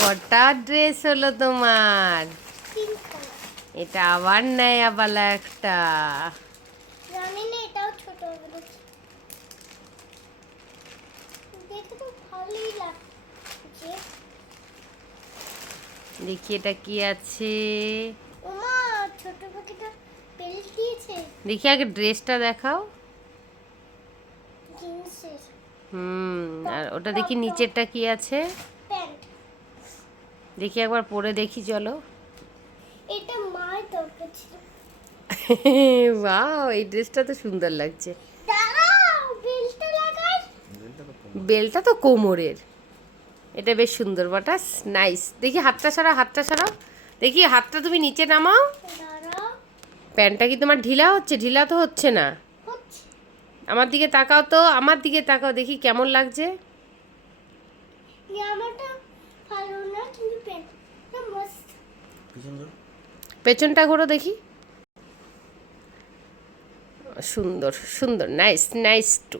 কটা ড্রেস হলো তোমার? এটা আবার নয়া বালা একটা। জানি না এটাও ছোট হবে। দেখতে তো ভালোই লাগছে। দেখি এটা কি আছে। ওমা, ছোট পাখিটা বেল্ট দিয়েছে দেখি আগে ড্রেসটা দেখাও। জিন্সের আর ওটা দেখি নিচেরটা কি আছে। প্যান্ট। দেখি একবার পরে দেখি চলো। এটা মায়ের দরকার ছিল। বাহ, এই ড্রেসটা তো সুন্দর লাগছে। দাঁড়াও, বেল্টটা লাগাই। বেলটা তো কোমরের। এটা বেশ সুন্দর, বাটাস নাইস। দেখি হাতটা সরাও, হাতটা সরাও। দেখি হাতটা তুমি নিচে নামাও। দাঁড়াও, প্যান্টটা কি তোমার ঢিলা হচ্ছে? ঢিলা তো হচ্ছে না। হচ্ছে। আমার দিকে তাকাও তো, আমার দিকে তাকাও, দেখি কেমন লাগছে। জামাটা ভালো না, কিন্তু প্যান্টটা মস্ত। পেছনটা ঘোরো দেখি। সুন্দর সুন্দর, নাইস নাইস টু।